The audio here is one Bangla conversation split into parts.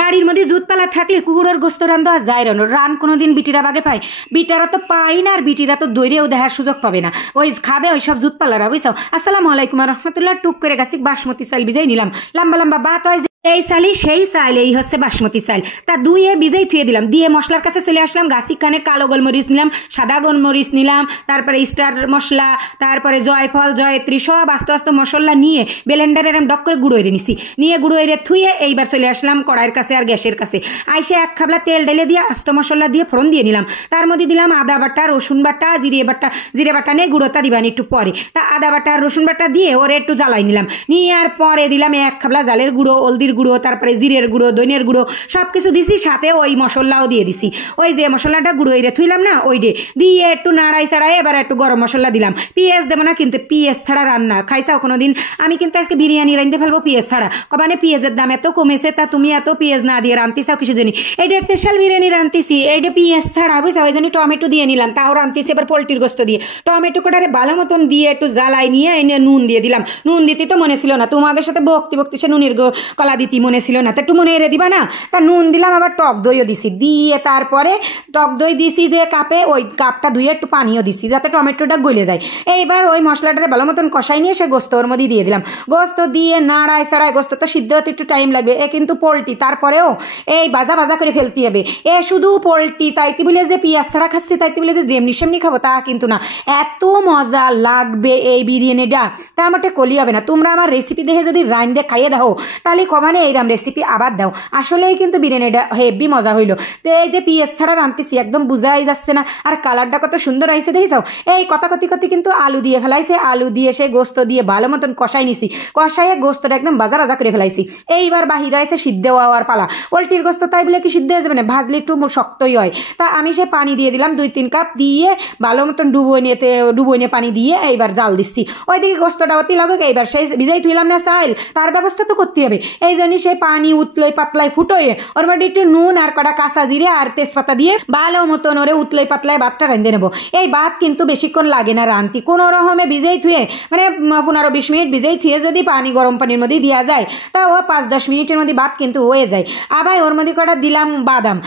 বাড়ির মধ্যে জুতপালা থাকলে কুকুরের গোস্ত রান দেওয়া যায় রান কোনোদিন বিটিরা বাগে পায়, বিটারা তো পাই না, আর বিটিরা তো দৈরেও দেখার সুযোগ পাবে না, ওই খাবে ওই সব জুতপালারা, বুঝছো। আসসালামু আলাইকুম রহমতুল্লাহ। টুক করে গাছি বাসমতি চাল ভিজাই নিলাম, লম্বা লম্বা বাত হয় এই চালি সেই চাল, এই হচ্ছে বাসমতি চাল। তা দুইয়ে ভিজাই থুয়ে দিলাম, দিয়ে মশলার কাছে চলে আসলাম। গাছিখানে কালো গোলমরিচ নিলাম, সাদা গোলমরিচ নিলাম, তারপরে স্টার মশলা, তারপরে জয়ফল জয়ত্রী সব আস্তে আস্তে মশলা নিয়ে ব্লেন্ডারে এরম ডক করে গুঁড়ো এরে নিছি, নিয়ে গুঁড়ো এরে থুয়ে এইবার চলে আসলাম কড়াইয়ের কাছে আর গ্যাসের কাছে। আইসে এক খাবলা তেল ঢেলে দিয়ে আস্ত মশলা দিয়ে ফোড়ন দিয়ে নিলাম, তার মধ্যে দিলাম আদা বাটা, রসুন বাটা, জিরে বাটা নিয়ে গুঁড়োটা দিবানি একটু পরে। তা আদা বাটা রসুন বাটা দিয়ে ওরে একটু জ্বালাই নিলাম, নিয়ে আর পরে দিলাম এক খাবলা জালের গুঁড়ো, হলদির গুঁড়ো, তারপরে জিরের গুঁড়ো, ধনিয়ার গুঁড়ো সবকিছু দিছি, সাথে ওই মশলাও দিয়ে দিছি। ওই যে মশলাটা গুঁড়ো এরে থুইলাম না, ওই দিয়ে একটু নাড়াই চাড়াই এবার একটু গরম মশলা দিলাম। পেঁয়াজ দেবো না কিন্তু, পেঁয়াজ ছাড়া রান্না খাইছাও কোনোদিন? আমি কিন্তু আজকে বিরিয়ানি রাঁধতে ফেলবো পেঁয়াজ ছাড়া। কবানে পেঁয়াজের দাম এত কমেছে, তা তুমি এত পেঁয়াজ না দিয়ে রাঁধতেছাও কিছু জানি। এইটা স্পেশাল বিরিয়ানি রাঁধতেছি, এইটা পেঁয়াজ ছাড়া, বুঝছো। ওই জন্য টমেটো দিয়ে নিলাম, তাও রাঁধতেছি এবার পোলট্রির গোস্ত দিয়ে। টমেটো কোটারে ভালো মতন দিয়ে একটু জ্বালাই নিয়ে এনে নুন দিয়ে দিলাম। নুন দিতে তো মনে ছিল না, তোমাদের সাথে বকতে সে নুনের কলা দিতে মনে ছিল না, তা একটু মনে এরে দিবা না। তা নুন দিলাম, আবার টক দইও দিছি, দিয়ে তারপরে টক দই দিছি যে কাপে, ওই কাপটা ধুয়ে একটু পানিও দিছি যাতে টমেটোটা গলে যায়। এইবার ওই মশলাটা ভালো মতন কষাই নিয়ে সে গোস্ত ওর মধ্যে দিয়ে দিলাম। গোস্ত দিয়ে নাড়াই ছাড়াই, গোস্ত তো সিদ্ধ হতে একটু টাইম লাগবে, এ কিন্তু পোলট্রি, তারপরেও এই ভাজা করে ফেলতে হবে। এ শুধু পোলট্রি, তাইতে বলে যে পেঁয়াজ ছাড়া খাচ্ছি, তাইতে বলে যে যেমনি সেমনি খাবো তা কিন্তু না, এত মজা লাগবে এই বিরিয়ানিটা, তা আমার কলি হবে না। তোমরা আমার রেসিপি দেখে যদি রাঁধতে খাইয়ে দাও তাহলে কমানে এইরাম রেসিপি আবার দাও। আসলেই কিন্তু বিরিয়ানিটা হেভি মজা হইলো। তো এই যে পেঁয়াজ ছাড়া রাঁধতেছি একদম বুঝাই যাচ্ছে না, আর কালারটা কত সুন্দর হয়েছে দেখিসাও। এই কথা কতি কিন্তু আলু দিয়ে ফেলাইছে, আলু দিয়ে সে গোস্ত দিয়ে ভালো মতন কষাই নিছি, কষাইয়ে গোস্তটা একদম ভাজা করে ফেলাইছি। এইবার বাহির হয়েছে সিদ্ধ হওয়ার পালা। পোলট্রির গোস্ত তাই বলে কি সিদ্ধ হয়ে যাবে না, ভাজলে একটু শক্তই হয়। তা আমি সে পানি দিয়ে দিলাম 2-3 কাপ, দিয়ে ভালো মতন ডুবো নিয়ে পানি দিয়ে এইবার জাল দিচ্ছি। ওইদিকে গোস্তটা অতি লাগুক, এইবার সেই ভিজাই তুইলাম না চাইল, তার ব্যবস্থা তো করতে হবে। এই জন্য সেই পানি উতলাই পাতলাই ফুটোয়ে ওর মধ্যে একটু নুন আর কটা কাঁচা জিরে আর তেজপাতা দিয়ে ভালো মতন ওরে উতলাই পাতলাই ভাতটা রাঁধে নেবো। এই ভাত কিন্তু বেশিক্ষণ লাগে না রাঁধতে, কোনো রকমে ভিজেই থুয়ে মানে 15-20 মিনিট ভিজেই থুয়ে যদি পানি গরম পানির মধ্যে দেওয়া যায় তা ও 5-10 মিনিটের মধ্যে ভাত কিন্তু হয়ে যায়। আবার ওর মধ্যে কটা দিলাম বাদাম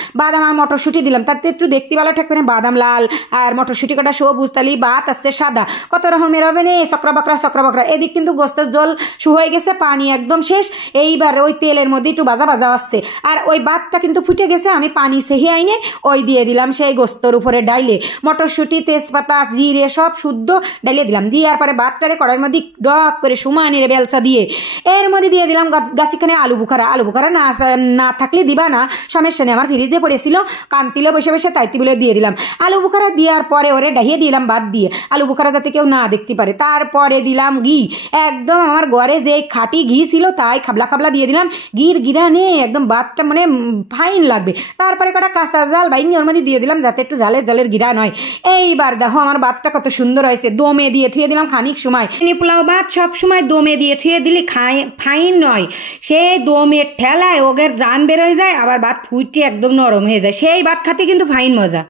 আর মটরশুঁটি দিলাম, তাতে একটু দেখতে ভালো থাকবে না, বাদাম লাল আর মটরশুঁটি কটা সবুজ, তালি ভাত আসছে সাদা, কত রকমের হবে না চক্রা বকরা। এদিক কিন্তু গোস্তের জল শুয়ে গেছে, পানি একদম শেষ। এইবার ওই তেলের মধ্যে একটু ভাজা আসছে, আর ওই ভাতটা কিন্তু ফুটে গেছে। আমি পানি সেহে আইনে ওই দিয়ে দিলাম সেই গোস্তর উপরে ডাইলে, মটরশুঁটি তেজপাতা জিরে সব শুদ্ধ ডাইলে দিলাম, দিয়ে আর পরে ভাতটারে কড়াইয়ের মধ্যে ডক করে সুমানিরে বেলচা দিয়ে এর মধ্যে দিয়ে দিলাম গাছিখানে আলু বুখারা না থাকলে দিবা না, সমস্যা নেই, আমার ফ্রিজে পড়েছিল কান্তিলে বসে তাইতে বলে দিয়ে দিলাম। আলু বুখারা দেওয়ার পরে ওরে ডাহিয়ে দিলাম ভাত দিয়ে, আলু বুখারা যাতে কেউ না দেখতে পারে। তারপরে দিলাম ঘি, একদম আমার ঘরে যে খাঁটি ঘি ছিল তাই খাবলা দিয়ে দিলাম, গিরা নেই একদম ভাতটা মানে ফাইন লাগবে। তারপরে কটা কাঁচা জাল বাইনি ওর মধ্যে দিয়ে দিলাম যাতে একটু জালের গিরা নয়। এইবার দেখো আমার ভাতটা কত সুন্দর হয়েছে, দমে দিয়ে থুয়ে দিলাম খানিক সময়। পোলাও ভাত সব সময় দমে দিয়ে থুয়ে দিলে ফাইন নয়, সেই দমের ঠেলায় ওগের জান বের হয়ে যায়, আবার ভাত ফুটে একদম নরম হয়ে যায়, সেই ভাত খাতে কিন্তু ফাইন মজা।